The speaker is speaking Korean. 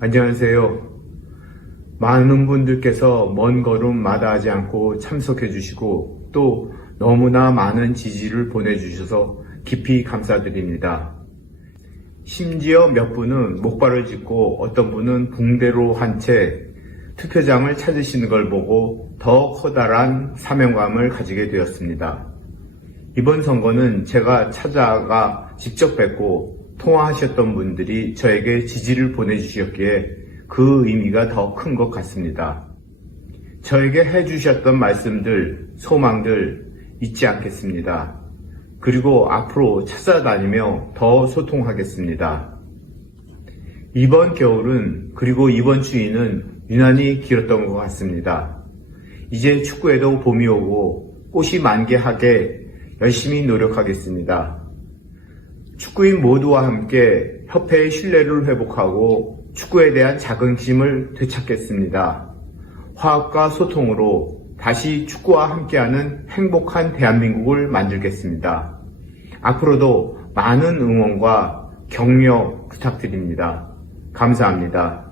안녕하세요. 많은 분들께서 먼 걸음 마다하지 않고 참석해 주시고 또 너무나 많은 지지를 보내주셔서 깊이 감사드립니다. 심지어 몇 분은 목발을 짚고 어떤 분은 붕대로 한 채 투표장을 찾으시는 걸 보고 더 커다란 사명감을 가지게 되었습니다. 이번 선거는 제가 찾아가 직접 뵙고 통화하셨던 분들이 저에게 지지를 보내주셨기에 그 의미가 더 큰 것 같습니다. 저에게 해주셨던 말씀들, 소망들 잊지 않겠습니다. 그리고 앞으로 찾아다니며 더 소통하겠습니다. 이번 겨울은 그리고 이번 추위는 유난히 길었던 것 같습니다. 이제 축구에도 봄이 오고 꽃이 만개하게 열심히 노력하겠습니다. 축구인 모두와 함께 협회의 신뢰를 회복하고 축구에 대한 자긍심을 되찾겠습니다. 화합과 소통으로 다시 축구와 함께하는 행복한 대한민국을 만들겠습니다. 앞으로도 많은 응원과 격려 부탁드립니다. 감사합니다.